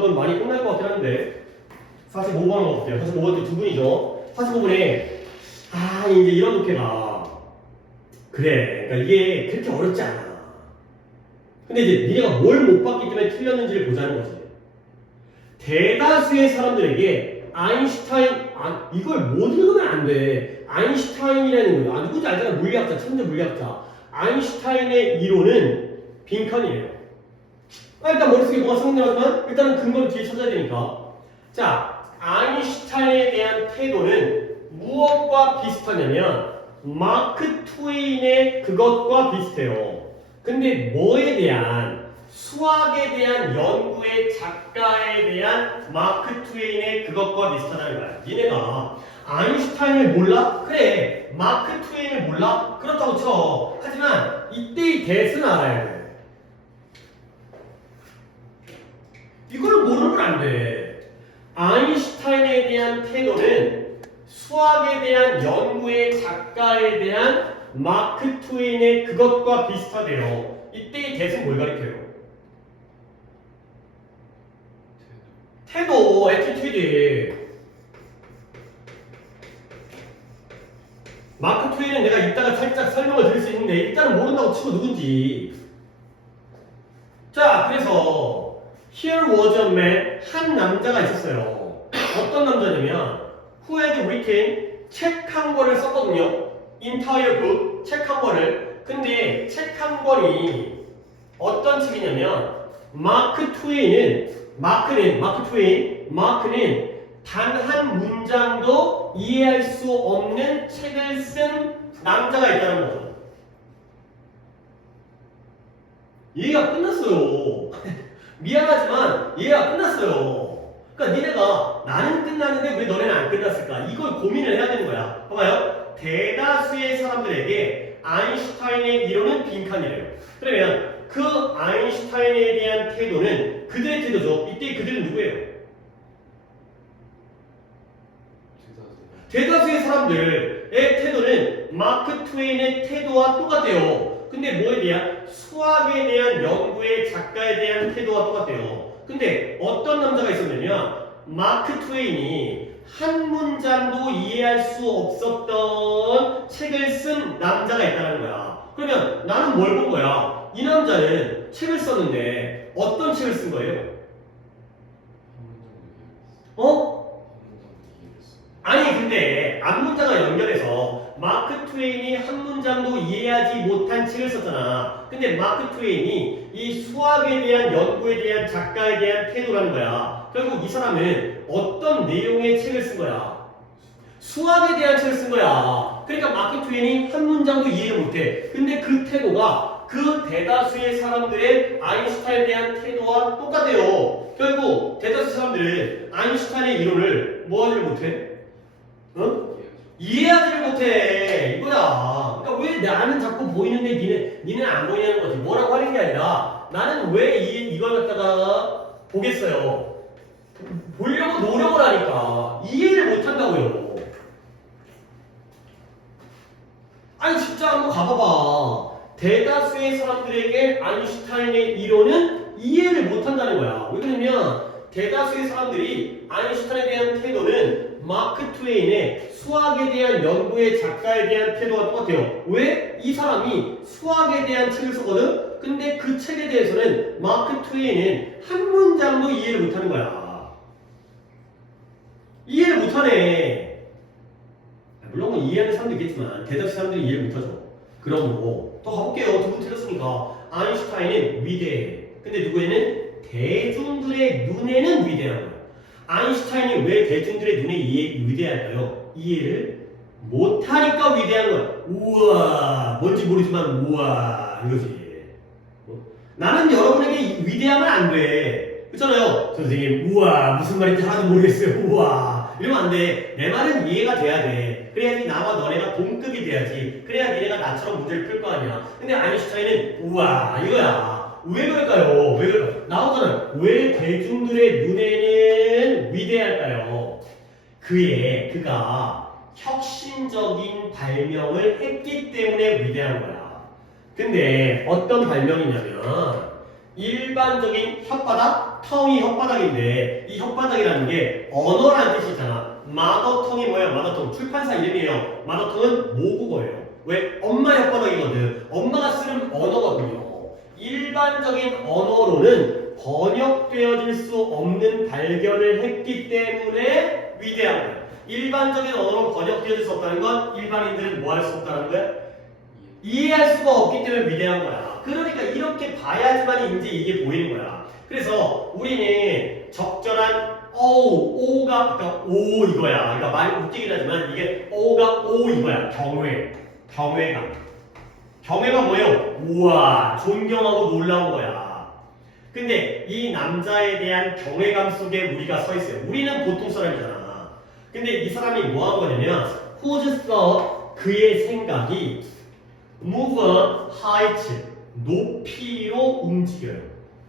정답은 많이 끝날 것 같긴 한데 45번 어때요? 45번도 두 분이죠. 45분에 이제 이런 독해가 그래. 그러니까 이게 그렇게 어렵지 않아. 근데 이제 니네가 뭘 못 봤기 때문에 틀렸는지를 보자는 거지. 대다수의 사람들에게 아인슈타인 이걸 못 읽으면 안 돼. 아인슈타인이라는 거 누군지 알잖아. 물리학자, 천재 물리학자. 아인슈타인의 이론은 빈칸이에요. 일단 머릿속에 뭐가 생각나지만 일단은 근거를 뒤에 찾아야 되니까. 자, 아인슈타인에 대한 태도는 무엇과 비슷하냐면 마크 트웨인의 그것과 비슷해요. 근데 뭐에 대한? 수학에 대한 연구의 작가에 대한 마크 트웨인의 그것과 비슷하다는 거야. 니네가 아인슈타인을 몰라? 그래. 마크 트웨인을 몰라? 그렇다고 쳐. 하지만 이때의 대수는 알아야 돼. 이걸 모르면 안 돼. 아인슈타인에 대한 태도는 수학에 대한 연구의 작가에 대한 마크 트웨인의 그것과 비슷하대요. 이때의 대수는 뭘 가리켜요? 태도, 애티튜드. 마크 트웨인은 내가 이따가 살짝 설명을 드릴 수 있는데 일단은 모른다고 치고 누군지. 자, 그래서 Here was a man, 한 남자가 있었어요. 어떤 남자냐면 Who had written, 책 한 권을 썼거든요. Entire book, 책 한 권을. 근데 책 한 권이 어떤 책이냐면 마크 트웨인은 단 한 문장도 이해할 수 없는 책을 쓴 남자가 있다는 거죠. 이해가 끝났어요. 미안하지만 이해가 끝났어요. 그러니까 니네가 나는 끝났는데 왜 너네는 안 끝났을까? 이걸 고민을 해야 되는 거야. 봐봐요. 대다수의 사람들에게 아인슈타인의 이론은 빈칸이래요. 그러면 그 아인슈타인에 대한 태도는 그들의 태도죠. 이때 그들은 누구예요? 대다수의 사람들의 태도는 마크 트웨인의 태도와 똑같아요. 근데 뭐에 대한? 수학에 대한 연구의 작가에 대한 태도와 똑같아요. 근데 어떤 남자가 있었냐면 마크 트웨인이 한 문장도 이해할 수 없었던 책을 쓴 남자가 있다는 거야. 그러면 나는 뭘 본 거야? 이 남자는 책을 썼는데 어떤 책을 쓴 거예요? 아니 근데 앞문장과 연결해서 마크 트웨인이 한 문장도 이해하지 못한 책을 썼잖아. 근데 마크 트웨인이 이 수학에 대한 연구에 대한 작가에 대한 태도라는 거야. 결국 이 사람은 어떤 내용의 책을 쓴 거야? 수학에 대한 책을 쓴 거야. 그러니까 마크 트웨인이 한 문장도 이해를 못해. 근데 그 태도가 그 대다수의 사람들의 아인슈타인에 대한 태도와 똑같아요. 결국 대다수 사람들은 아인슈타인의 이론을 뭐 하지를 못해? 이해하지를 못해. 이거야. 그러니까 왜 나는 자꾸 보이는데 니는 안 보이냐는 거지. 뭐라고 하는 게 아니라 나는 왜 이걸 갖다가 보겠어요. 보려고 노력을 하니까 이해를 못한다고요. 아니 진짜 한번 가봐봐. 대다수의 사람들에게 아인슈타인의 이론은 이해를 못한다는 거야. 왜 그러냐면 대다수의 사람들이 아인슈타인에 대한 태도는 마크 트웨인의 수학에 대한 연구의 작가에 대한 태도가 똑같아요. 왜? 이 사람이 수학에 대한 책을 썼거든? 근데 그 책에 대해서는 마크 트웨인은 한 문장도 이해를 못하는 거야. 이해를 못하네. 물론 이해하는 사람도 있겠지만 대다수 사람들이 이해를 못하죠. 그러므로 더 가볼게요. 두 분 틀렸으니까 아인슈타인은 위대해. 근데 누구에는? 대중들의 눈에는 위대한 거야. 아인슈타인이 왜 대중들의 눈에 위대할까요? 이해를 못하니까 위대한 거야. 우와, 뭔지 모르지만 우와 이거지. 나는 여러분에게 위대하면 안 돼. 그렇잖아요. 선생님 우와 무슨 말인지 하나도 모르겠어요. 우와 이러면 안 돼. 내 말은 이해가 돼야 돼. 그래야지 나와 너네가 동급이 돼야지. 그래야 니네가 나처럼 문제를 풀 거 아니야. 근데 아인슈타인은 우와 이거야. 왜 그럴까요? 왜 그럴까요? 나오잖아요. 왜 대중들의 눈에는 위대할까요? 그가 혁신적인 발명을 했기 때문에 위대한 거야. 근데 어떤 발명이냐면 일반적인 혓바닥 tongue이 혓바닥인데 이 혓바닥이라는 게 언어라는 뜻이 있잖아. 마더텅이 뭐예요? 마더텅. 출판사 이름이에요. 마더텅은 모국어예요. 왜? 엄마 혓바닥이거든. 엄마가 쓰는 언어거든요. 일반적인 언어로는 번역되어질 수 없는 발견을 했기 때문에 위대한 거예요. 일반적인 언어로 번역되어질 수 없다는 건 일반인들은 뭐 할 수 없다는 거야? 이해할 수가 없기 때문에 위대한 거야. 그러니까 이렇게 봐야지만 이제 이게 보이는 거야. 그래서 우리는 적절한 오가 그러니까 오 이거야. 그러니까 많이 웃기긴 하지만 이게 오가 오 이거야. 경외감. 경외가 뭐예요? 우와, 존경하고 놀라운 거야. 근데 이 남자에 대한 경외감 속에 우리가 서 있어요. 우리는 보통 사람이잖아. 근데 이 사람이 뭐 한 거냐면 whose thought, 그의 생각이 move on height, 높이로 움직여요.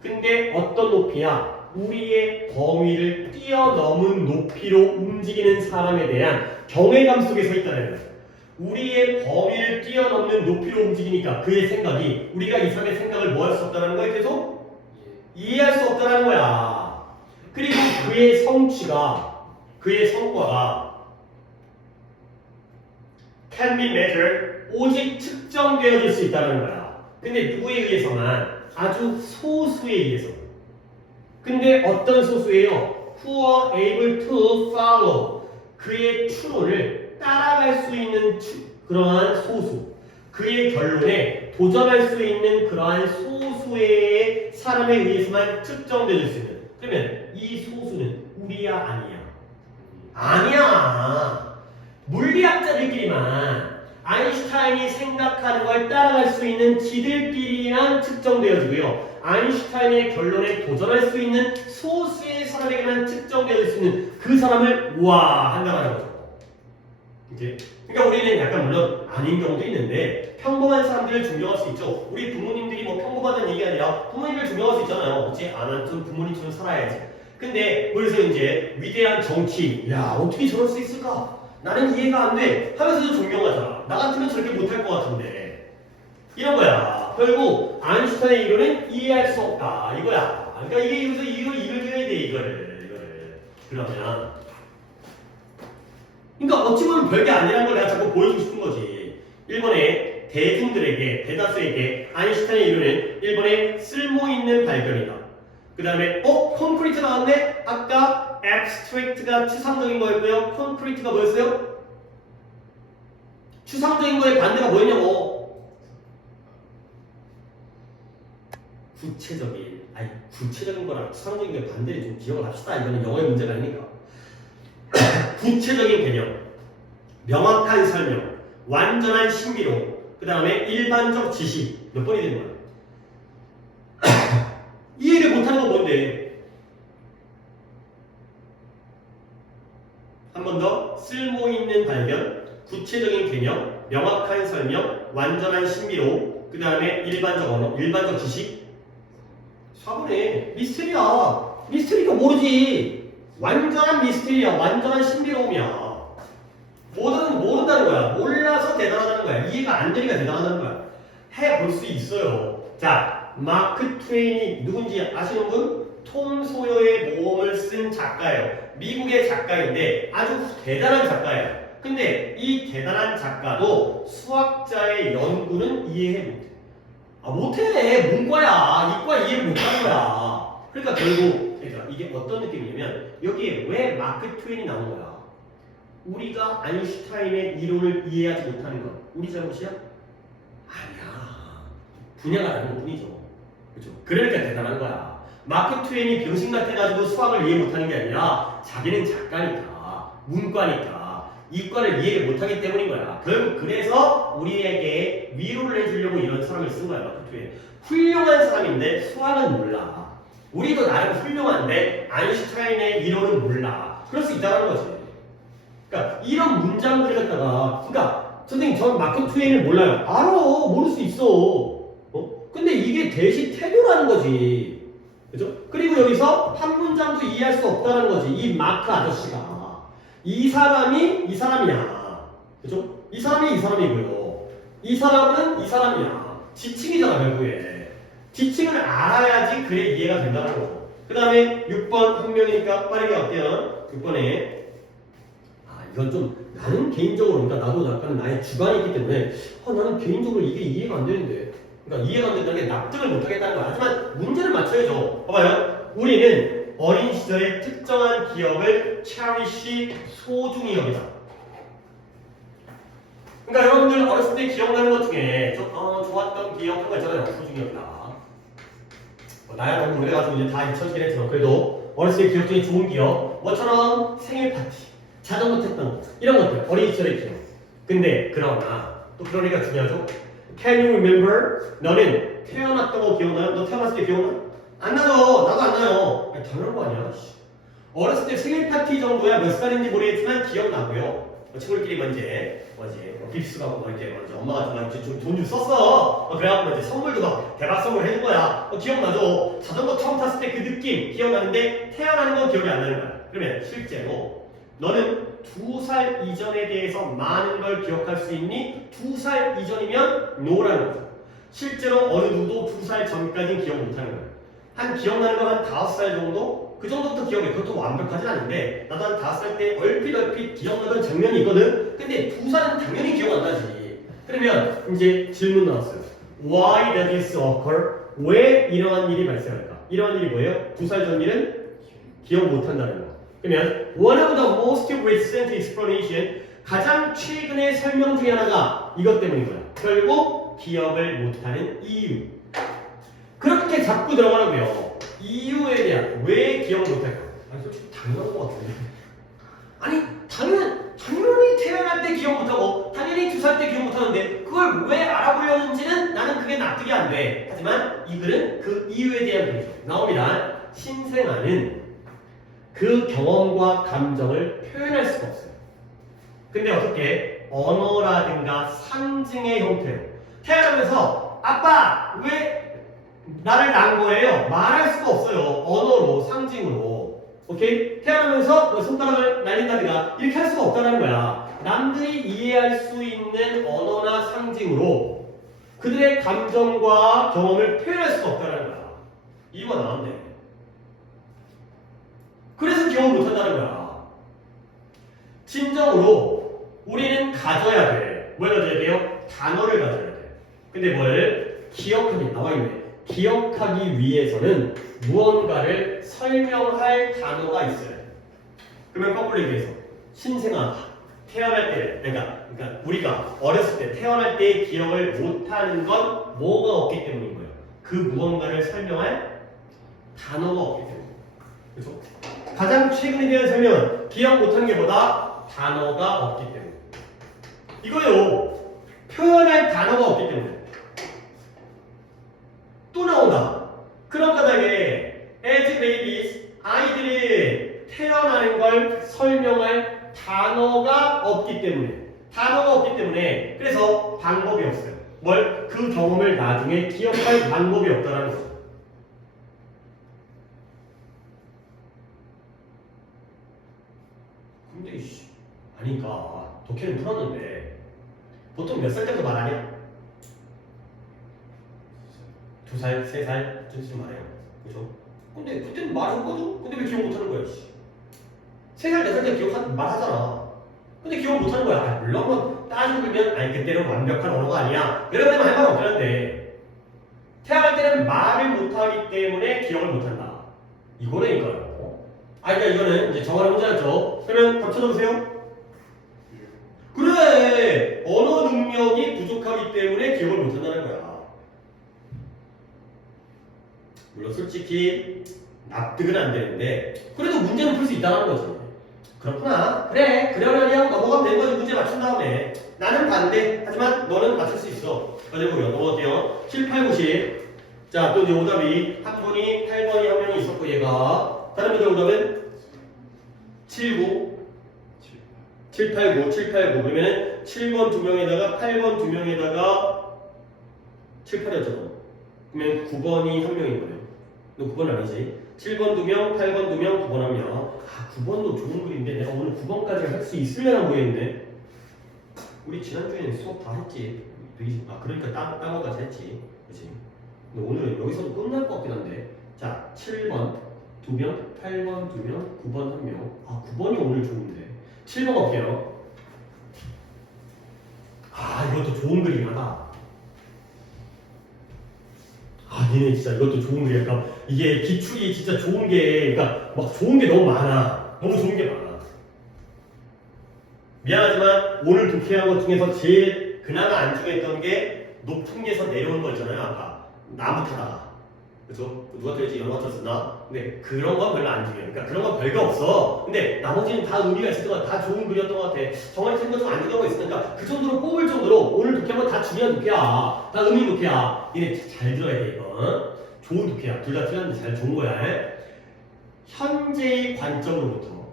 근데 어떤 높이야? 우리의 범위를 뛰어넘은 높이로 움직이는 사람에 대한 경외감 속에 서 있다는 거예요. 우리의 범위를 뛰어넘는 높이로 움직이니까 그의 생각이 우리가 이 사람의 생각을 뭐 할 수 없다는 거예요? 계속 이해할 수 없다는 거야. 그리고 그의 성취가 그의 성과가 can be measured, 오직 측정되어질 수 있다는 거야. 근데 누구에 의해서만? 아주 소수에 의해서. 근데 어떤 소수예요? Who are able to follow, 그의 추론을 따라갈 수 있는 그러한 소수, 그의 결론에 도전할 수 있는 그러한 소수의 사람에 의해서만 측정되어질 수 있는. 그러면 이 소수는 우리야 아니야? 아니야. 물리학자들끼리만 아인슈타인이 생각하는 걸 따라갈 수 있는 지들끼리만 측정되어지고요. 아인슈타인의 결론에 도전할 수 있는 소수의 사람에게만 측정되어질 수 있는 그 사람을 우와 한다는 거죠. 이제 그러니까 우리는 약간 물론 아닌 경우도 있는데 평범한 사람들을 존경할 수 있죠. 우리 부모님들이 뭐 평범하다는 얘기 아니라 부모님을 존경할 수 있잖아요. 그치? 아무튼 부모님처럼 살아야지. 근데 그래서 이제 위대한 정치인, 야 어떻게 저럴 수 있을까? 나는 이해가 안 돼 하면서도 존경하잖아. 나 같으면 저렇게 못할 것 같은데 이런 거야. 결국 아인슈타인의 이론은 이해할 수 없다 이거야. 그러니까 이게 여기서 이걸 읽어줘야 돼 이거를. 그러면 그러니까 어찌 보면 별게 아니라는 걸 내가 자꾸 보여주고 싶은 거지. 일본의 대중들에게, 대다수에게 아인슈타인의 이론은 일본의 쓸모있는 발견이다. 그 다음에 콘크리트 나왔네? 아까 abstract가 추상적인 거였고요. 콘크리트가 뭐였어요? 추상적인 거의 반대가 뭐였냐고. 구체적인. 아니 구체적인 거랑 추상적인 거의 반대를 좀 기억을 합시다. 이거는 영어의 문제가 아니니까. 구체적인 개념, 명확한 설명, 완전한 신비로움, 그 다음에 일반적 지식. 몇 번이 되는 거야? 이해를 못하는 건 뭔데? 한 번 더. 쓸모있는 발견, 구체적인 개념, 명확한 설명, 완전한 신비로움, 그 다음에 일반적 언어, 일반적 지식. 4번에 미스테리야. 미스테리가 모르지. 완전한 미스테리야. 완전한 신비로움이야. 모른다는 거야. 몰라서 대단하다는 거야. 이해가 안 되니까 대단하다는 거야. 해볼 수 있어요. 자, 마크 트웨인이 누군지 아시는 분? 톰 소여의 모험을 쓴 작가예요. 미국의 작가인데 아주 대단한 작가예요. 근데 이 대단한 작가도 수학자의 연구는 이해 못해. 문과야. 이과 이해를 못하는 거야. 그러니까 결국 이게 어떤 느낌이냐면 여기에 왜 마크 트웨인이 나온 거야? 우리가 아인슈타인의 이론을 이해하지 못하는 건 우리 잘못이야? 아니야. 분야가 다른 것 뿐이죠. 그렇죠? 그러니까 대단한 거야. 마크 트웨인이 병신 같아가지고 수학을 이해 못하는 게 아니라 자기는 작가니까, 문과니까 이과를 이해를 못하기 때문인 거야. 결국 그래서 우리에게 위로를 해주려고 이런 사람을 쓴 거야. 마크 트웨인. 훌륭한 사람인데 수학은 몰라. 우리도 나름 훌륭한데 아인슈타인의 이론은 몰라. 그럴 수 있다는 거지. 그러니까 이런 문장들을 갖다가, 그러니까 선생님 저는 마크 트웨인을 몰라요. 알아. 모를 수 있어. 근데 이게 대시 태교라는 거지. 그죠? 그리고 여기서 한 문장도 이해할 수 없다는 거지. 이 마크 아저씨가. 이 사람이야. 그죠? 이 사람이 이 사람이고요. 이 사람은 이 사람이야. 지칭이잖아, 결국에. 지칭을 알아야지 그래 이해가 된다는 거죠. 그 다음에 6번 한 명이니까 빠르게 갈게요. 6번에 이건 좀 나는 개인적으로 그러니까 나도 약간 나의 주관이 있기 때문에 나는 개인적으로 이게 이해가 안 되는데 그러니까 이해가 안 된다는 게 납득을 못 하겠다는 거야. 하지만 문제는 맞춰야죠. 봐봐요. 우리는 어린 시절의 특정한 기억을 cherish 소중히 여기다. 그러니까 여러분들 어렸을 때 기억나는 것 중에 좋았던 기억 그런 거 있잖아요. 소중히 여기다. 나야 너무 오래가지고 이제 다 잊혀지긴 했지만 그래도 어렸을 때 기억 중에 좋은 기억 뭐처럼 생일 파티 자전거 탔던 거 이런 것들 어린 시절의 기억. 근데 그러나 또 그런 얘기가 중요하죠. Can you remember? 너는 태어났던 거 기억나요? 너 태어났을 때 기억나? 안 나죠. 나도 안 나요. 당연한 거 아니야. 어렸을 때 생일 파티 정도야 몇 살인지 모르겠지만 기억나고요. 친구들끼리 뭐지 깁스가 뭐 이렇게 엄마가 돈 좀 썼어. 그래갖고 이제 선물도 막 대박 선물 해준 거야. 기억나죠? 자전거 처음 탔을 때 그 느낌 기억나는데 태어나는 건 기억이 안 나는 거야. 그러면 실제로 너는 2살 이전에 대해서 많은 걸 기억할 수 있니? 2살 이전이면 no라는 거죠. 실제로 어느 누구도 2살 전까지는 기억 못하는 거야. 한 기억나는 건 한 5살 정도? 그 정도부터 기억해. 그것도 완벽하진 않은데 나도 한 5살 때 얼핏 기억나던 장면이 있거든. 근데 2살은 당연히 기억 안 나지. 그러면 이제 질문 나왔어요. Why does this occur? 왜 이러한 일이 발생할까? 이러한 일이 뭐예요? 2살 전 일은 기억 못한다는 거. 그러면 one of the most recent explanation 가장 최근의 설명 중에 하나가 이것 때문인 거야. 결국 기억을 못하는 이유. 그렇게 자꾸 들어가라고요. 이유에 대한 왜 기억을 못할까? 솔직히 당연한 것 같은데. 당연히 태어날 때 기억 못하고 당연히 2살 때 기억 못하는데 그걸 왜 알아보려는지는 나는 그게 납득이 안 돼. 하지만 이 글은 그 이유에 대한 글이죠. 나옵니다. 신생아는 그 경험과 감정을 표현할 수가 없어요. 근데 어떻게 언어라든가 상징의 형태로 태어나면서 아빠 왜 나를 낳은 거예요? 말할 수가 없어요. 언어로 상징으로. 오케이? 태어나면서 손가락을 날린다든가 이렇게 할 수가 없다는 거야. 남들이 이해할 수 있는 언어나 상징으로 그들의 감정과 경험을 표현할 수가 없다는 거야. 이유가 나왔네. 그래서 기억을 못한다는 거야. 진정으로 우리는 가져야 돼. 뭘 가져야 돼요? 단어를 가져야 돼. 근데 뭘? 기억하기 나와있네. 기억하기 위해서는 무언가를 설명할 단어가 있어요. 그러면 거꾸로 얘기해서 신생아 태어날 때 그러니까 우리가 어렸을 때 태어날 때 기억을 못하는 건 뭐가 없기 때문인 거예요. 그 무언가를 설명할 단어가 없기 때문에. 그렇죠? 가장 최근에 대한 설명은 기억 못한 게 뭐다? 단어가 없기 때문에. 이거요. 표현할 단어가 없기 때문에. 또 나온다. 그런 까닭에 as babies 아이들이 태어나는 걸 설명할 단어가 없기 때문에 그래서 방법이 없어요. 뭘? 그 경험을 나중에 기억할 방법이 없다는 거죠. 근데 아니까 독해는 풀었는데 보통 몇 살 때부터 말하냐? 2살, 3살 쯤 말해요. 그죠? 근데 그때는 말한 거죠? 근데 왜 기억 못하는 거야? 3살, 4살 때 말하잖아. 근데 기억 못하는 거야. 물론 뭐 따지고 보면 그때는 완벽한 언어가 아니야. 이런 데만 할 말 없다는데 태어날 때는 말을 못하기 때문에 기억을 못한다. 이거라니까요. 그러니까 이거는 이제 정화를 혼자였죠. 그러면 답 찾아보세요. 그래! 언어 능력이 부족하기 때문에 기억을 못한다는 거야. 물론 솔직히 납득은 안 되는데 그래도 문제는 풀 수 있다는 거지. 그렇구나. 그래. 그러려니 하고 넘어가면 되는 거지. 문제 맞춘 다음에. 나는 반대. 하지만 너는 맞출 수 있어. 어디 보여. 넘어갈게요. 7, 8, 9, 10. 자, 또 이제 오답이 한 분이 8번이 한 명이 있었고 얘가 다른 분들 오답은 7, 9 7, 8, 9 7, 8, 9 그러면 7번 2명에다가 8번 2명에다가 7, 8이었잖아. 그러면 9번이 한 명인 거예요. 너 9번 아니지? 7번 2명, 8번 2명, 9번 1명. 9번도 좋은 글인데 내가 오늘 9번까지 할 수 있으려나 모르겠네. 우리 지난주에는 수업 다 했지. 그러니까 딴 거까지 했지. 그치? 근데 오늘은 여기서도 끝날 것 같긴 한데. 자, 7번 2명, 8번 2명, 9번 1명. 아, 9번이 오늘 좋은데. 7번 갈게요. 아, 이것도 좋은 그림 하다. 아, 니네 진짜 이것도 좋은 그림이야. 그러니까 이게 기출이 진짜 좋은 게, 그러니까 막 좋은 게 너무 많아. 너무 좋은 게 많아. 미안하지만 오늘 독해한 것 중에서 제일 그나마 안 중요했던 게 높은 게서 내려오는 거 있잖아요. 아까 나무 타다가. 그죠? 누가 틀렸지? 영어가 틀렸었나? 근데 그런 건 별로 안 중요해. 그러니까 그런 건 별거 없어. 근데 나머지는 다 의미가 있었던 것 같아. 다 좋은 글이었던 것 같아. 정말 틀린 것좀 안 중요한 거 있으니까 그 정도로 뽑을 정도로 오늘 독해한 건 다 중요한 독해야. 다 의미 독해야. 얘네 잘 들어야 돼 이거. 좋은 독해야. 둘 다 틀렸는데 잘 좋은 거야. 현재의 관점으로부터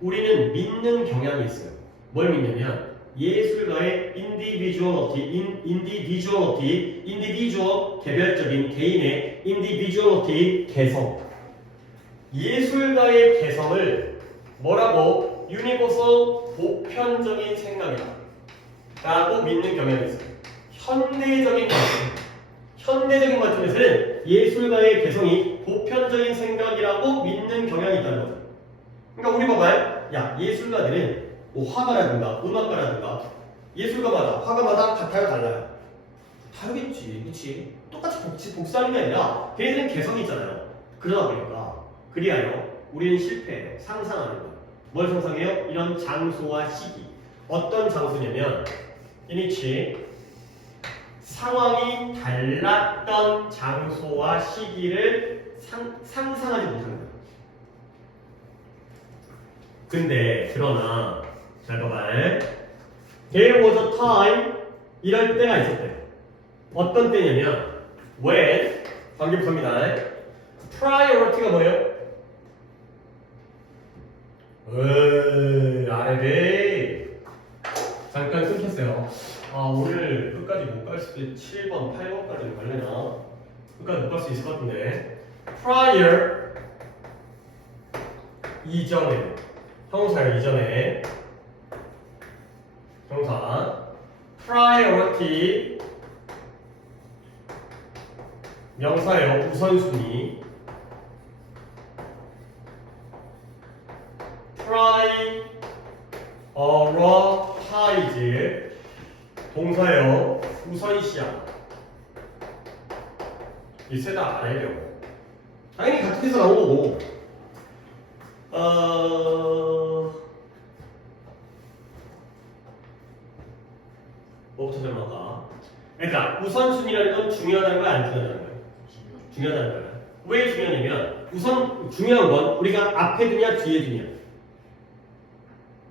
우리는 믿는 경향이 있어요. 뭘 믿냐면 예술가의 인디비주얼 개별적인 개인의 인디비주얼리티 개성. 예술가의 개성을 뭐라고? 유니버설 보편적인 생각이다 라고 믿는 경향이 있어요. 현대적인 관점에서는 예술가의 개성이 보편적인 생각이라고 믿는 경향이 있다는 거죠. 그러니까 우리 봐봐요. 야, 예술가들은 뭐 화가라든가 음악가라든가 예술가마다 화가마다 같아요 달라요? 다르겠지. 그치? 똑같이 복사하는 게 아니라 걔네들은 개성이 있잖아요. 그러다 보니까 그리하여 우리는 실패해요. 상상하는 거예요. 뭘 상상해요? 이런 장소와 시기. 어떤 장소냐면 이니치 상황이 달랐던 장소와 시기를 상상하지 못하는 거예요. 근데 그러나 잘 봐봐. There was a time 이럴 때가 있었대요. 어떤 때냐면 when 관계부사입니다. priority가 뭐예요? 아래래 잠깐 끊겼어요. 아, 오늘 끝까지 못 갈 수도 7번, 8번까지 갈래나? 끝까지 못 갈 수 있을 것 같은데 prior 이전에 형사요. 이전에 형사 priority 명사예요. 우선순위 prioritize 동사예요. 우선시하다. 이 세 다 알아야 당연히 같은 데서 나온 거고 뭐부터 설명할까? 그러니까 우선순위라는 건 중요하다는 거야, 안 중요하다는 거야? 중요하다는 거야. 왜 중요하냐면 우선 중요한 건 우리가 앞에 두냐 뒤에 두냐.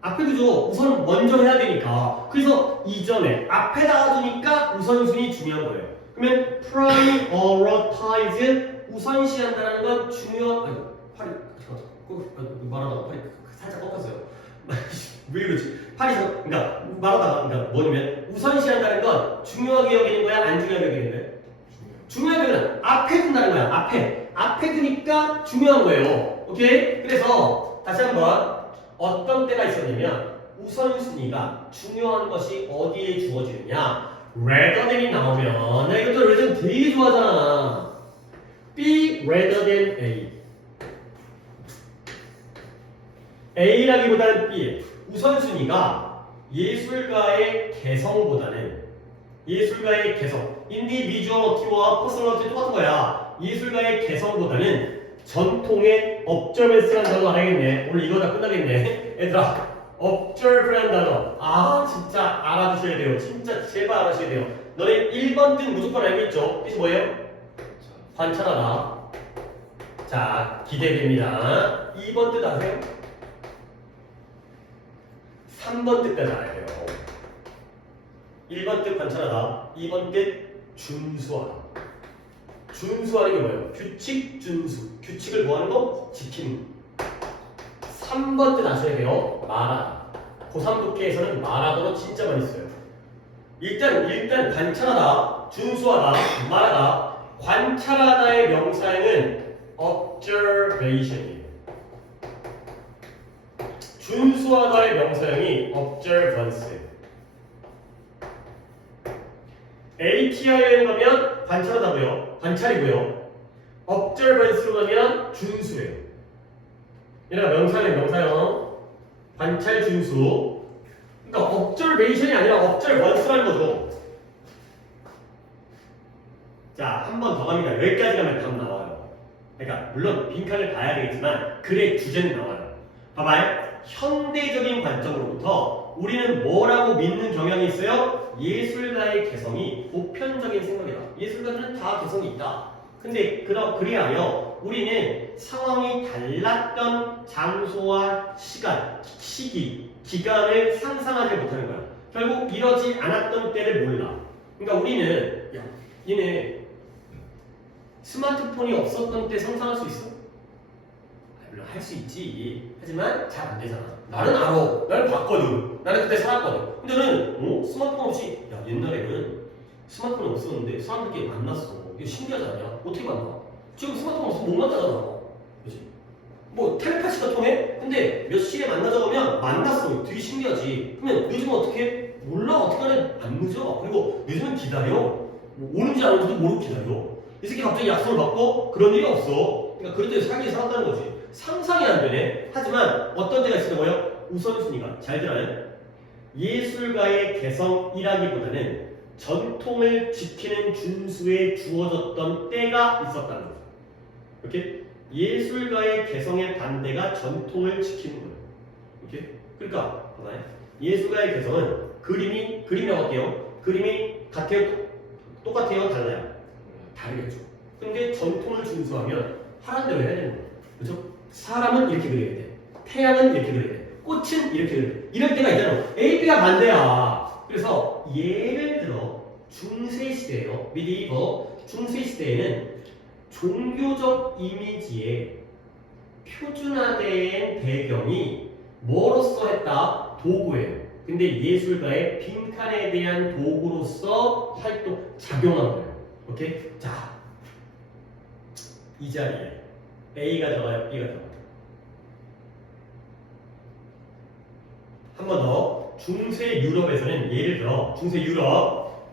앞에 두죠. 우선 먼저 해야 되니까. 그래서 이전에 앞에다가 두니까 우선순위 중요한 거예요. 그러면 prioritize 우선시한다는 건 중요한. 아니 팔이 말하다가 팔이 살짝 꺾었어요. 왜 이러지? 팔이 그러니까 말하다가 그러니까 뭐냐면 우선시한다는 건 중요하게 여기는 거야, 안 중요하게 여기는 거야? 중요하게 여기는 앞에 둔다는 거야. 앞에 두니까 중요한 거예요. 오케이? 그래서 다시 한번 어떤 때가 있었냐면 우선순위가 중요한 것이 어디에 주어지느냐? rather than이 나오면 나 이것도 rather than 되게 좋아하잖아. B rather than A. A라기보다는 B. 우선순위가 예술가의 개성보다는 예술가의 개성, 인디비주얼리티와 퍼스널리티 똑같은 거야. 예술가의 개성보다는 전통의 observance라는 단어 알아야겠네. 오늘 이거 다 끝나겠네. 얘들아, observe라는 단어. 아, 진짜 알아두셔야 돼요. 진짜 제발 알아두셔야 돼요. 너네 1번 뜻 무조건 알고 있죠? 뜻이 뭐예요? 관찰하다. 자, 기대됩니다. 2번 뜻 아세요? 3번 뜻까지 알아야 돼요. 1번 뜻 관찰하다. 2번 뜻 준수하다. 준수하는 게 뭐예요? 규칙 준수. 규칙을 뭐 하는 거? 지키는 거. 3번 뜻 아셔야 돼요. 말하다. 고3 독해에서는 말하다로 진짜 많이 써요. 일단 관찰하다, 준수하다, 말하다. 관찰하다의 명사형은 observation이에요. 준수하다의 명사형이 observance. ATI에 가면 관찰하다고요. 관찰이고요. observance로 가면 준수예요. 얘네가 명사는 명사형, 관찰 준수. 그러니까 observation이 아니라 observance라는 거죠. 자, 한 번 더 갑니다. 여기까지 가면 답 나와요. 그러니까 물론 빈칸을 봐야 되겠지만 글의 주제는 나와요. 봐봐요. 현대적인 관점으로부터 우리는 뭐라고 믿는 경향이 있어요? 예술가의 개성이 보편적인 생각이다. 예술가들은 다 개성이 있다. 근데 그리하여 우리는 상황이 달랐던 장소와 시간, 시기, 기간을 상상하지 못하는 거야. 결국 이러지 않았던 때를 몰라. 그러니까 우리는 야, 얘네 스마트폰이 없었던 때 상상할 수 있어? 물론 할 수 있지. 하지만 잘 안 되잖아. 나는 알아. 나는 봤거든. 나는 그때 살았거든. 근데 너는 스마트폰 없이 야 옛날에는 스마트폰 없었는데 사람들끼리 만났어. 이게 신기하지 않냐? 어떻게 만나? 지금 스마트폰 없으면 못 만나잖아. 그치? 뭐 텔레파시가 통해? 근데 몇 시에 만나자고 하면 만났어. 되게 신기하지. 그러면 요즘은 어떻게? 몰라. 어떻게 하면 안 늦어. 그리고 요즘은 기다려. 뭐 오는지 안 오는지도 모르고 기다려. 이 새끼 갑자기 약속을 받고 그런 일이 없어. 그러니까 그럴 때 살기 살았다는 거지. 상상이 안 되네. 하지만 어떤 때가 있었던 거예요? 우선순위가. 잘 들어요. 예술가의 개성이라기보다는 전통을 지키는 준수에 주어졌던 때가 있었다는 거죠. 이렇게 예술가의 개성의 반대가 전통을 지키는 거예요. 이렇게 그러니까 봐봐요. 예술가의 개성은 그림이라고 할게요. 그림이 같아요, 똑같아요, 달라요. 다르겠죠. 근데 전통을 준수하면 하라는 대로 해야 되는 거예요. 그렇죠? 사람은 이렇게 그려야 돼. 태양은 이렇게 그려야 돼. 꽃은 이렇게 그려야 돼. 이럴 때가 있잖아. A, B가 반대야. 그래서 예를 들어 중세시대예요. 미디이버 중세시대에는 종교적 이미지의 표준화된 배경이 뭐로서 했다? 도구예요. 근데 예술가의 빈칸에 대한 도구로서 작용한 거예요. 오케이? 자, 이 자리에 A가 들어가요, B가 들어가요. 한 번 더. 중세 유럽에서는 예를 들어 중세 유럽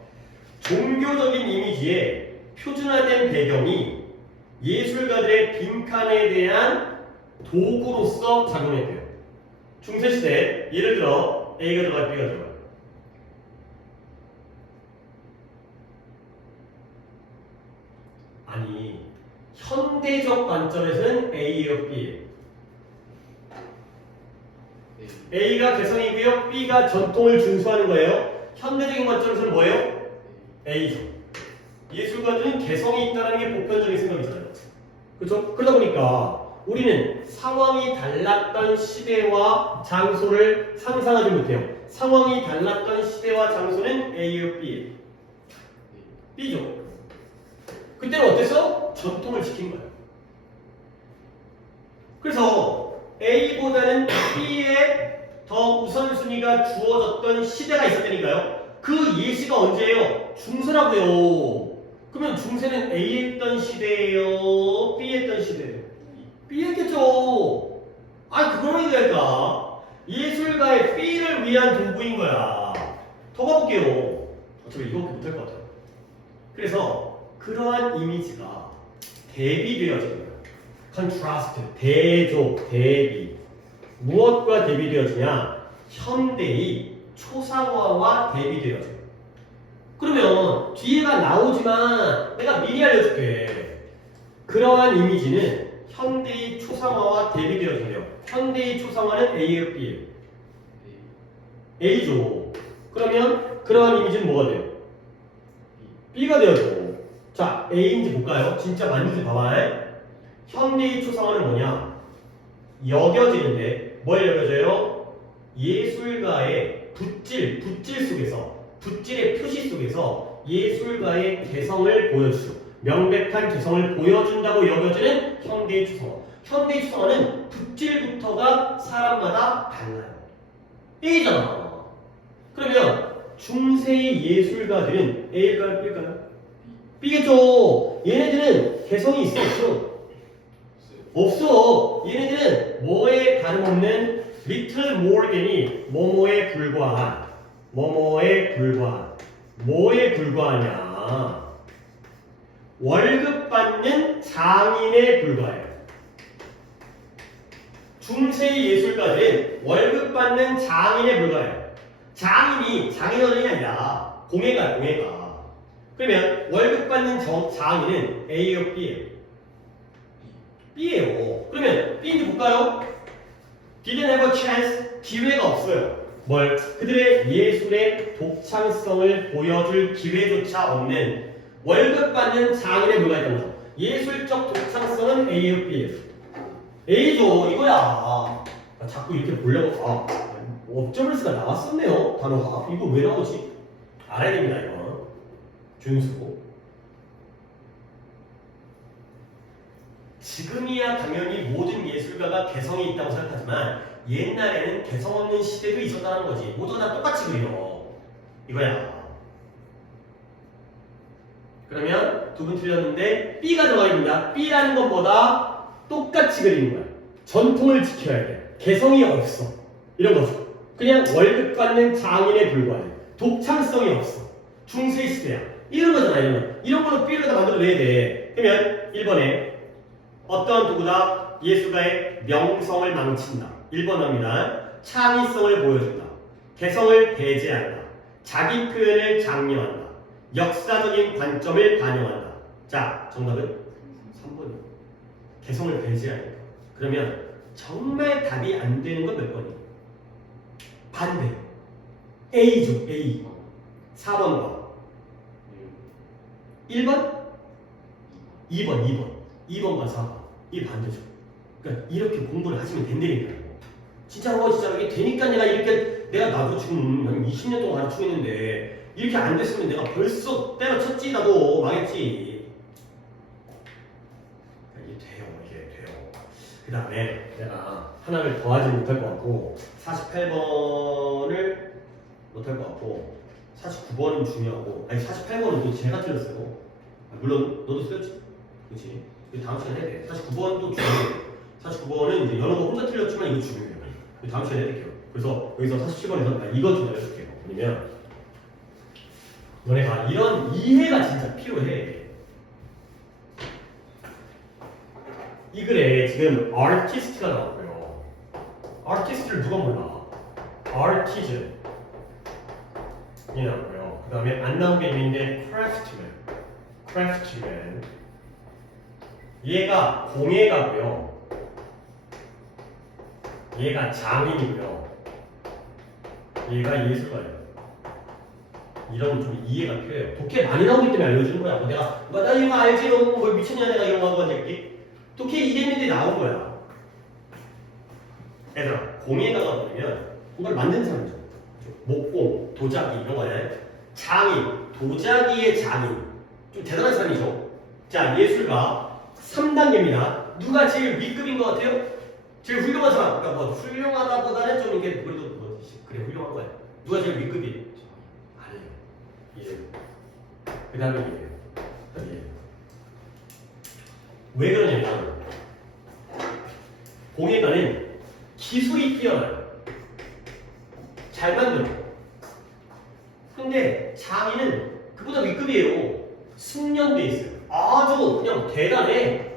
종교적인 이미지의 표준화된 배경이 예술가들의 빈칸에 대한 도구로서 작용했대요. 중세시대 예를 들어 A가 들어가요, B가 들어가요. 아니 현대적 관점에서는 A예요, B예요? A가 개성이고요, B가 전통을 준수하는 거예요. 현대적인 관점에서는 뭐예요? A죠. 예술가들은 개성이 있다는 게 보편적인 생각이잖아요. 그렇죠? 그러다 보니까 우리는 상황이 달랐던 시대와 장소를 상상하지 못해요. 상황이 달랐던 시대와 장소는 A예요, B예요? B죠. 그때는 어땠어? 전통을 지킨 거예요. 그래서 A보다는 B에 더 우선순위가 주어졌던 시대가 있었다니까요. 그 예시가 언제예요? 중세라고요. 그러면 중세는 A 했던 시대예요? B 했던 시대예요? B 했겠죠. 그거만 얘기할까? 예술가의 B를 위한 도구인 거야. 더 가볼게요. 어차피 이거밖에 못할 것 같아요. 그래서 그러한 이미지가 대비되어진 거예요. 컨트라스트, 대비. 무엇과 대비되어지냐? 현대의 초상화와 대비되어져요. 그러면 뒤에가 나오지만 내가 미리 알려줄게. 그러한 이미지는 현대의 초상화와 대비되어져요. 현대의 초상화는 A예요, B예요? A죠. 그러면 그러한 이미지는 뭐가 돼요? B가 되어져. 자, A인지 볼까요? 진짜 맞는지 봐봐요. 현대의 초상화는 뭐냐? 여겨지는데 뭘 여겨져요? 예술가의 붓질 속에서, 붓질의 표시 속에서 예술가의 개성을 보여주죠. 명백한 개성을 보여준다고 여겨지는 현대의 초상화. 현대의 초상화는 붓질부터가 사람마다 달라요. A잖아. 그러면 중세의 예술가들은 A일까요? B일까요? B겠죠. 얘네들은 개성이 있어, 없어? 없어. 얘네들은 뭐에 다름없는 리틀 모건이 뭐뭐에 불과한. 뭐에 불과하냐? 월급 받는 장인에 불과해요. 중세 예술가들은 월급 받는 장인에 불과해요. 장인어른이 아니라 공예가. 그러면 월급 받는 장인은 A예요, B예요? B예요. 그러면 B인지 볼까요? Didn't have a chance. 기회가 없어요. 그들의 예술의 독창성을 보여줄 기회조차 없는 월급 받는 장인에 불과했던 거죠. 예술적 독창성은 A예요, B예요? A죠. 이거야. 자꾸 이렇게 보려고. 옵저버스가 나왔었네요. 단어가. 이거 왜 나오지? 알아야 됩니다, 이거. 준수. 지금이야 당연히 모든 예술가가 개성이 있다고 생각하지만 옛날에는 개성 없는 시대도 있었다는 거지. 모두가 다 똑같이 그려. 이거야. 그러면 두 분 틀렸는데 B가 들어가 있습니다. B라는 것보다 똑같이 그리는 거야. 전통을 지켜야 돼. 개성이 없어. 이런 거죠. 그냥 월급 받는 장인에 불과해. 독창성이 없어. 중세 시대야. 이런 거잖아, 이런 걸로 B를 다 만들어내야 돼. 그러면 1번에 어떠한 도구다 예술가의 명성을 망친다. 1번입니다. 창의성을 보여준다. 개성을 배제한다. 자기 표현을 장려한다. 역사적인 관점을 반영한다. 자, 정답은 3번이에요. 개성을 배제하니까. 그러면 정말 답이 안 되는 건 몇 번이에요? 반대. A죠, A. 4번과 1번? 2번과 4번. 이 반대죠. 그러니까 이렇게 공부를 하시면 된다니까요. 진짜로 이게 되니까 나도 지금 한 20년 동안 가르치고 있는데 이렇게 안 됐으면 내가 벌써 때려쳤지. 나도 망했지. 이게 돼요. 그 다음에 내가 하나를 더하지 못할 것 같고 48번을 못할 것 같고 49번은 중요하고 48번은 또 제가 틀렸어요. 물론 너도 틀렸지? 그렇지? 다음 시간에 해야 돼. 49번도 중요해요. 49번은 이제 여러 거 혼자 틀렸지만 이거 중요해요. 다음 시간에 해드릴게요. 그래서 여기서 47번에서 이거 좀 알려줄게요. 왜냐면 너네가 이런 이해가 진짜 필요해. 이 글에 지금 artist가 나왔고요. artist를 누가 몰라? artisan 이 나왔고요. 그 다음에 안 나온 게 있는데 craftsman 얘가 공예가고요. 얘가 장인이고요. 얘가 예술가예요. 이런 좀 이해가 필요해요. 독해 많이 나오기 때문에 알려주는 거야. 나 이거 알지? 뭐 미쳤냐 내가 이런 거 하고 하겠지? 독해 이게 있는데 나온 거야. 얘들아, 공예가가 뭐냐면 뭔가를 만든 사람이죠. 목공, 도자기 이런 거잖아요. 장인, 도자기의 장인. 좀 대단한 사람이죠. 자, 예술가 3단계입니다. 누가 제일 윗급인 것 같아요? 제일 훌륭한 사람. 그러니까 뭐 훌륭하다보다는 좀 이렇게 그래도 뭐 그래 훌륭한 거야. 누가 제일 윗급이? 아니에요. 이래요. 그 다음에 이래요. 왜 그러냐면 공예가는 기술이 뛰어나요. 잘 만들어. 근데 장인은 그보다 윗급이에요. 숙련돼 있어요. 아주 그냥 대단해.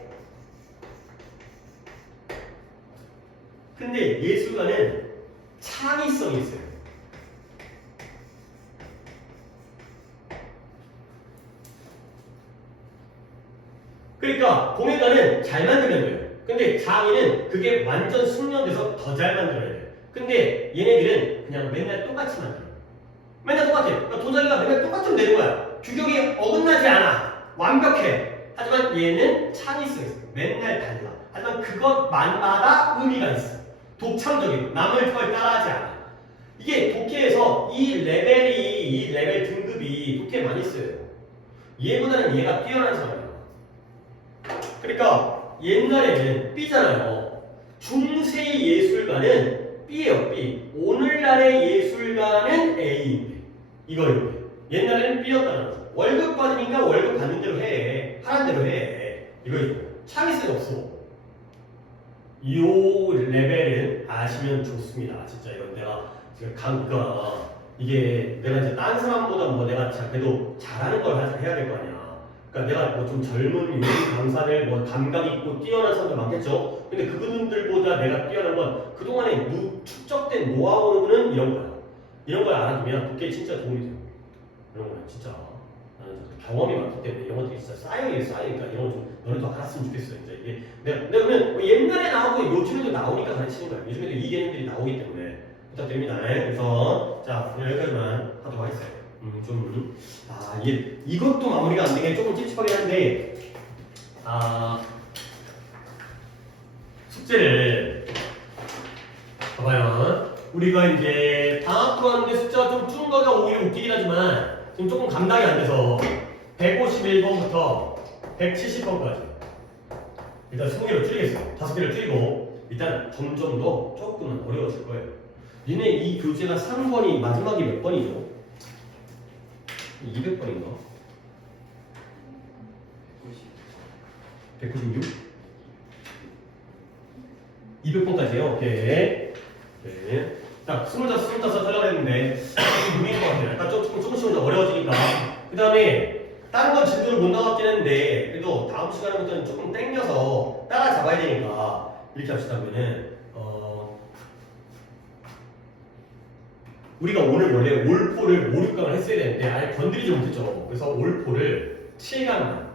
근데 예술가는 창의성이 있어요. 그러니까 공예가는 잘 만들면 돼요. 근데 장인은 그게 완전 숙련돼서 더 잘 만들어야 돼요. 근데 얘네들은 그냥 맨날 똑같이 만들어요. 맨날 똑같아. 그러니까 도자기가 맨날 똑같으면 되는 거야. 규격이 어긋나지 않아. 완벽해. 하지만 얘는 창의성이 있어. 맨날 달라. 하지만 그것만마다 의미가 있어. 독창적이고 남을 걸 따라하지 않아. 이게 독해에서 이 레벨 등급이 독해에 많이 써요. 얘보다는 얘가 뛰어난 사람이야. 그러니까 옛날에는 B잖아요. 중세 예술가는 B예요, B. 오늘날의 예술가는 A인데. 이거예요. 옛날에는 B였다는 거죠. 월급 받으니까 월급 받는 대로 해. 하는 대로 해. 이거죠. 창의성이 없어. 이 레벨은 아시면 좋습니다. 진짜 이건 내가 지금 이게 내가 이제 다른 사람보다 뭐 내가 그래도 잘하는 걸 해야 될 거 아니야. 그러니까 내가 뭐 좀 젊은 요리 강사들 뭐 감각 있고 뛰어난 사람들 많겠죠. 근데 그분들보다 내가 뛰어난 건 그동안에 축적된 노하우는 이런 거야. 이런 걸 알아두면 독해에 진짜 도움이 돼요. 이런 거는 진짜 나는 경험이 많기 때문에 이런 것들이 진짜 쌓이니까 이런 거 좀 너네도 알았으면 좋겠어. 이제 이게 내가 그러면 뭐 옛날에 나오고 요즘에도 나오니까 가르치는 거야. 요즘에도 이 개념들이 나오기 때문에 부탁드립니다. 그래서 자 여기까지만 하도록 하겠어요. 이것도 마무리가 안 되게 조금 찝찝하긴 한데 숙제를 봐봐요. 우리가 이제 방학 들어왔는데 숫자가 좀 줄은 거가 오히려 웃기긴 하지만 지금 조금 감당이 안 돼서 151번부터 170번까지 일단 20개로 줄이겠어요. 5개를 줄이고 일단 점점 더 조금은 어려워질 거예요. 니네 이 교재가 3번이 마지막이 몇 번이죠? 200번인가? 196? 200번까지요? 오케이. 네. 딱 25, 25 하려고 했는데 무리인 것 같아요. 약간 조금씩 어려워지니까. 그 다음에 다른 건 진도를 못 나갔긴 했는데 그래도 다음 시간부터는 조금 땡겨서 따라잡아야 되니까 이렇게 합시다. 그러면은 우리가 오늘 원래 올포를 5, 6강을 했어야 되는데 아예 건드리지 못했죠. 그래서 올포를 7강만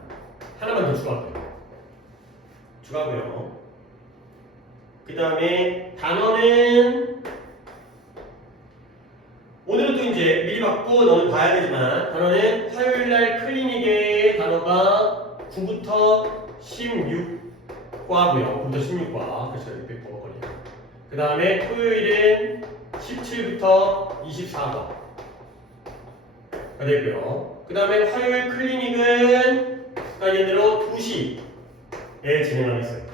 하나만 더 추가할게요. 추가하고요. 그 다음에 단어는 오늘은 또 이제 미리 받고 너는 봐야 되지만 단어는 화요일날 클리닉의 단어가 9부터 16과고요. 9부터 16과. 그렇죠. 600번거리요. 그 다음에 토요일은 17부터 24과가 되고요. 그 다음에 화요일 클리닉은 예대로 2시에 진행하겠어요.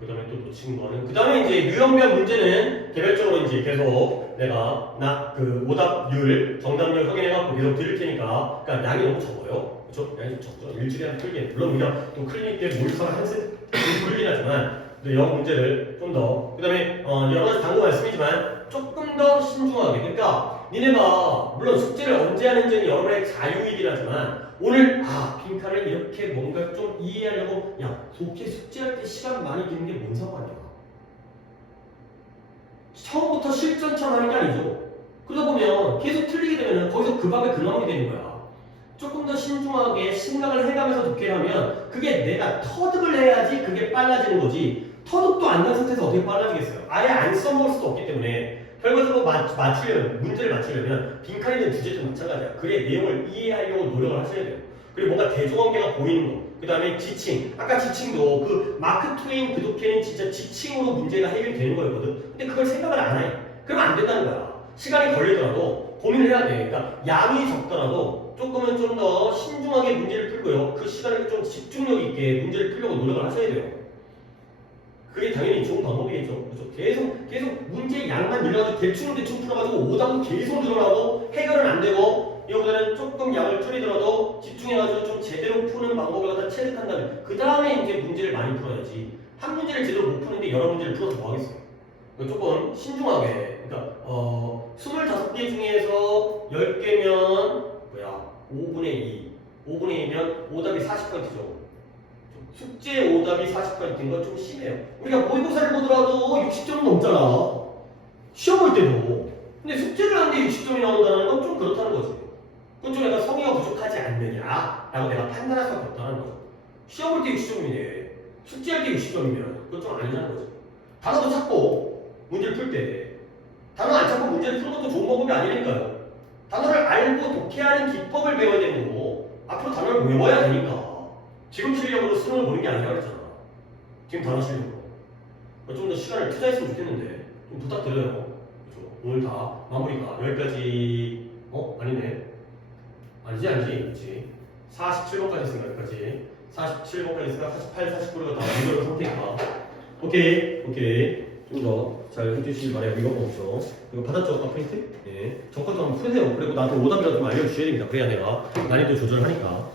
그 다음에 또 놓친 거는 그 다음에 이제 유형별 문제는 개별적으로 이제 계속 내가 그 오답률, 정답률 확인해갖고 계속 드릴 테니까 그러니까 양이 너무 적어요. 그렇죠? 양이 좀 적죠. 일주일에 한 풀게 물론 우리가 또 클리닉 때 모의사를 한 세 풀긴 하지만 영어 문제를 좀 더 그 다음에 여러 가지 당부 말씀이지만 조금 더 신중하게 그러니까 니네가 물론 숙제를 언제 하는지는 여러분의 자유이긴 하지만 오늘 빈칸을 이렇게 뭔가 좀 이해하려고 야 독해 숙제할 때 시간 많이 드는 게 뭔 상관이야. 처음부터 실전처럼 하는 게 아니죠. 그러다 보면 계속 틀리게 되면 거기서 그 밥에 그 나물이 되는 거야. 조금 더 신중하게 생각을 해가면서 독해를 하면 그게 내가 터득을 해야지 그게 빨라지는 거지. 터득도 안 난 상태에서 어떻게 빨라지겠어요? 아예 안 써먹을 수도 없기 때문에 결과적으로 문제를 맞추려면 빈칸에 있는 주제도 마찬가지야. 그래 내용을 이해하려고 노력을 하셔야 돼요. 그리고 뭔가 대조관계가 보이는 거. 그 다음에 지칭. 아까 지칭도 그 마크 트웨인 그 독해는 진짜 지칭으로 문제가 해결되는 거였거든. 근데 그걸 생각을 안 해. 그러면 안 된다는 거야. 시간이 걸리더라도 고민을 해야 돼. 그러니까 양이 적더라도 조금은 좀 더 신중하게 문제를 풀고요. 그 시간을 좀 집중력 있게 문제를 풀려고 노력을 하셔야 돼요. 그게 당연히 좋은 방법이겠죠. 그렇죠? 계속 문제 양만 늘려가지고 대충 풀어가지고 오답은 계속 늘어나고 해결은 안 되고 이거보다는 조금 양을 줄이더라도 집중해가지고 좀 제대로 푸는 방법을 갖다 체득한 다음에 그 다음에 이제 문제를 많이 풀어야지. 한 문제를 제대로 못 푸는데 여러 문제를 풀어서 뭐 하겠어요? 조금 신중하게. 그러니까 25개 중에서 10개면 5분의 2. 5분의 2면 오답이 40%죠. 숙제 오답이 40%인 건 좀 심해요. 우리가 모의고사를 보더라도 60점 넘잖아. 시험 볼 때도. 근데 숙제를 하는데 60점이 나온다는 건 좀 그렇다는 거지. 그건 좀 약간 성의가 부족하지 않느냐 라고 내가 판단할 수밖에 없다는 거죠. 시험 볼 때 60점이네. 숙제할 때 60점이면 그건 좀 아니라는 거지. 단어도 찾고 문제를 풀 때 단어 안 찾고 문제를 푸는 것도 좋은 방법이 아니니까요. 단어를 알고 독해하는 기법을 배워야 되는 거고 앞으로 단어를 외워야 되니까 지금 실력으로 수능을 보는 게 아니라 그랬잖아. 지금 단어 실력으로. 좀 더 시간을 투자했으면 좋겠는데 좀 부탁드려요. 그렇죠? 오늘 다 마무리가 여기까지 아니네. 아니지. 그렇지. 47번까지 했으니까 여기까지. 47번까지 했으니까 48, 49가 다 이거를 선택해봐. 오케이. 좀 더 잘 해주시길 바라요. 이거 없죠. 이거 받았죠? 아까 프린트? 네. 정확하게 한번 푸세요. 그리고 나한테 오답이라도 좀 알려주셔야 됩니다. 그래야 내가 난이도 조절을 하니까.